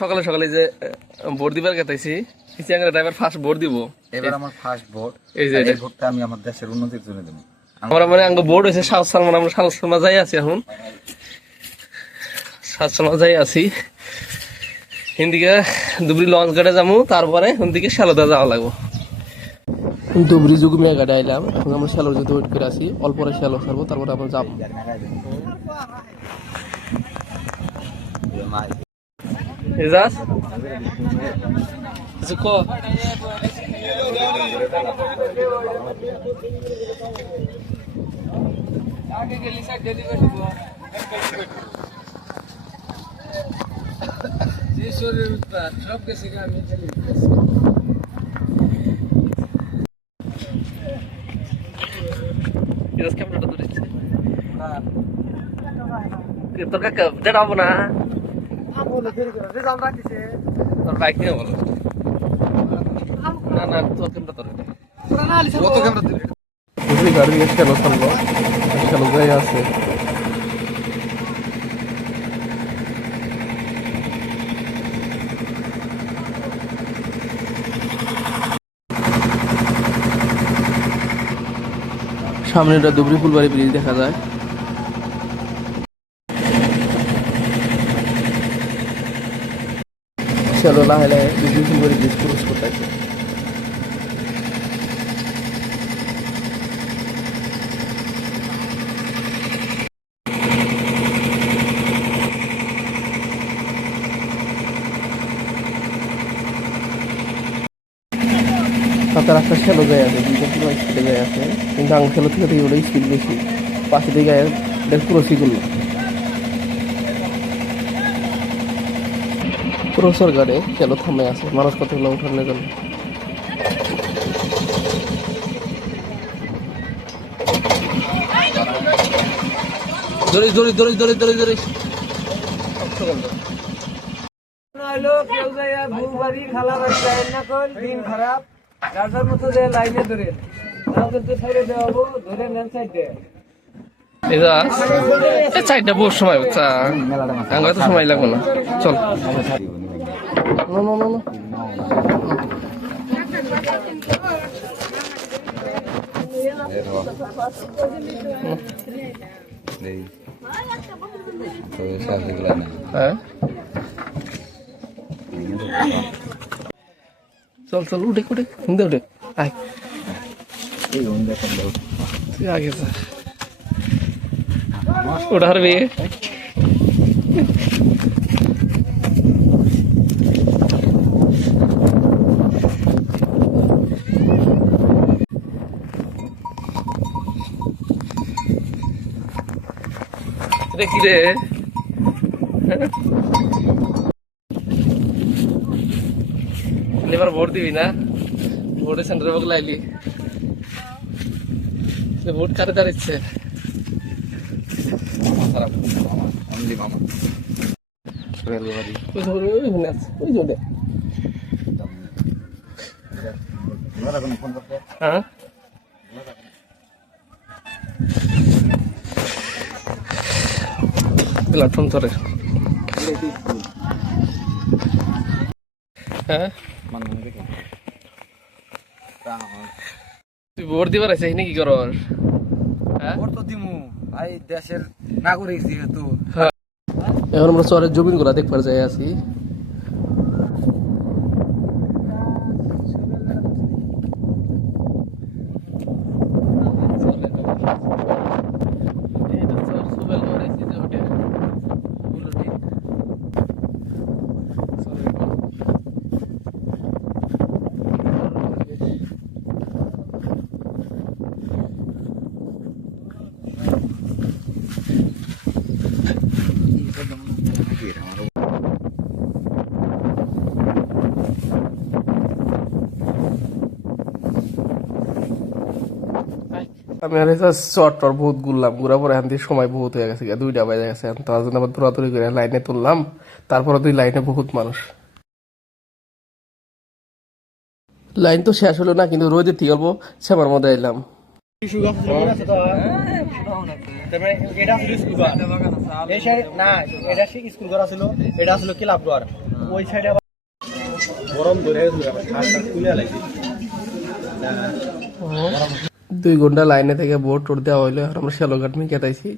সকালে সকালে যে ভোট দিবার গেতাইছি চিয়াঙ্গা ড্রাইভার ফার্স্ট ভোট দিব। এবার আমার ফার্স্ট ভোট, এই যে এই ভোটটা আমি আমার দেশের উন্নতির জন্য দেব। আমরা মানে আঙ্গ ভোট হয়েছে সাত সালমান, আমরা সাত সালমা যাই আছি এখন, সাত সালমা যাই আছি। হিন্দিকে দুবরি লঞ্চ গাড়ে যাবো, তারপরে হিন্দিকে শ্যালোদা যাওয়া লাগবো। দুবরি যুগমিয়া গাড়ি আইলাম, এখন আমরা শ্যালোর যেতে ওয়েট করে আছি, অল্প পরে শ্যালো ছাড়বো, তারপরে আমরা যাবো। এজাজ কিছু ক সব কিছু ক্যামেরাটা ধরেছে তোর কাকা যেটা হবো না, তোর বাইক নিয়ে বলো না না, তোর ক্যামেরা তোর গাড়ি নিয়ে শ্যালো ছাড়লো, শ্যালো যাই আছে। সামনে একটা দুবরি ফুলবাড়ি ব্রিজ দেখা যায়। চলো লাহে লাহে দুবরি ফুলবাড়ি ব্রিজ ক্রস করতেছে। তাতে রাস্তা শ্যালো যায় আছে, দুইটা পুরো স্পিডে যায় আছে, কিন্তু আঙুল শ্যালো থেকে ওটা স্পিড বেশি, পাশে দিকে ক্রসই করলো। ক্রসের গাড়ি শ্যালো থামে আছে, মানুষ কতগুলো উঠানোর জন্য। ধরিস ধরিস ধরিস ধরিস ধরিস ধরিস খারাপ রাজার মতো যে লাইনে ধরে সাইডে দেওয়া ধরে নেন সাইডে চারটা বহু সময় বুঝছা, আমার তো সময় লাগবে না। চল হ্যাঁ চল চল উঠে উঠে হিন্দে উঠে আয় তুই আগে যা ওটা হারবি। কি রে এবার ভোট দিবি না? ভোটের সেন্টারে বকলে আইলি, ভোট কারে দাঁড়িয়েছে? হ্যাঁ ফোন করে। হ্যাঁ তুই ভোট দিবার আছে নাকি কর? ভোট তো দিমু ভাই, দেশের নাগরিক যেহেতু। এখন আমরা শহরের জমিন গুলা দেখবার যাই আছি। আমি আর শর্ট টর বহুত ঘুরলাম, ঘুরার পরে এখান থেকে সময় বহুত হয়ে গেছে, 2টা বাজে গেছে। তার জন্য আবার দৌড়াদৌড়ি করে লাইনে তুললাম, তারপরে দুই লাইনে বহুত মানুষ। লাইন তো শেষ হলো না, কিন্তু রোদের থেকে অল্প সেবার মধ্যে এলাম। তারপরে এটা ছিল স্কুল ঘর এই সাইড না এটা স্কুল ঘর ছিল এটা ছিল ক্লাব ঘর ওই সাইডে আবার গরম ধরে খুলে লাগছে 2 ঘন্টা লাইনে থেকে বোট টোট দেওয়া হইলো আর আমরা শ্যালোঘাট নিয়ে কেটাইছি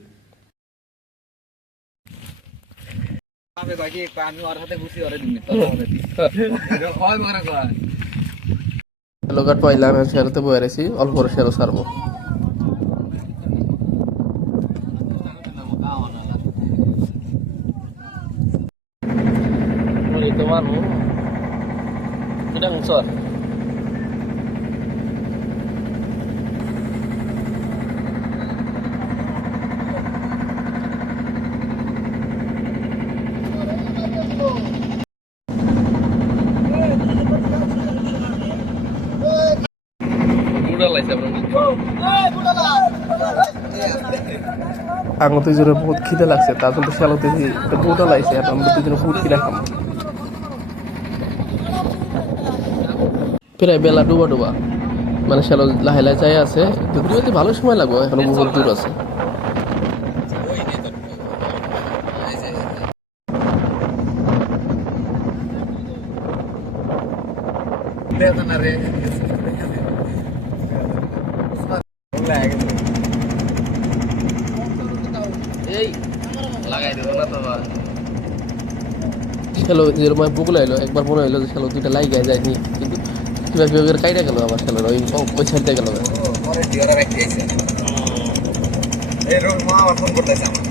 শ্যালোঘাট পাইলাম শ্যালোতে বয়ে রয়েছি অল্প করে শ্যালো ছাড়বো আঙতে জোরে বহুত খিদে লাগছে তার জন্য শ্যালোতে বোটা লাগছে আর আমরা দুজনে বহুত খিদে খাম প্রায় বেলা ডুবা ডুবা মানে শ্যালো লাহে লাহে যাই আছে দুপুরে ভালো সময় লাগবে এখনো বহুত দূর আছে শ্যালো যেরকম পুকুল আইলো একবার মনে হইলো যে শ্যালো দুইটা লাই গায়ে যায়নি কিন্তু কিভাবে কাইটা গেল আবার শ্যালোর ওই সাইডটা গেল এই রোজ মা ফোন করতেছে আমার